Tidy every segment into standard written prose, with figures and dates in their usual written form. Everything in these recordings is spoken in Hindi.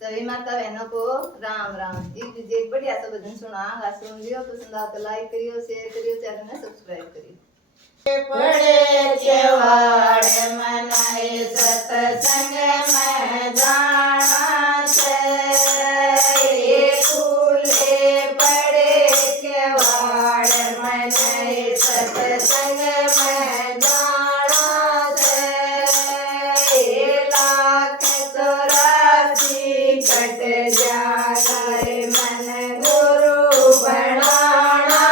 सभी माता बहनों को राम राम। एक विजय एक बढ़िया सा भजन सुनाऊंगा, सुन लियो। पसंद आता तो लाइक करियो, शेयर करियो, चैनल में सब्सक्राइब करियो। पड़े केवाड़ मनाए सत्संग में जाना से खुले पड़े केवाड़ मनाए सत्संग में जाना से लाख 84 कट जाए मन गुरु बनाना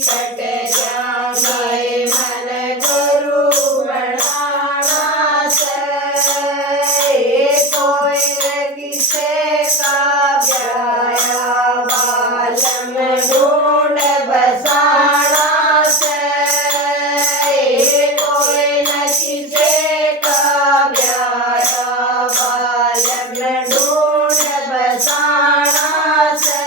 कट जाए मन गुरु बनाना से कोई किसे का ब्याया बालम ढूंढ बसाना से कोई न किसे का ब्याया बालम ढूंढ बसाना से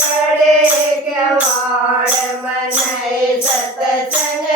पड़े केवाड़ मनाए सत्संग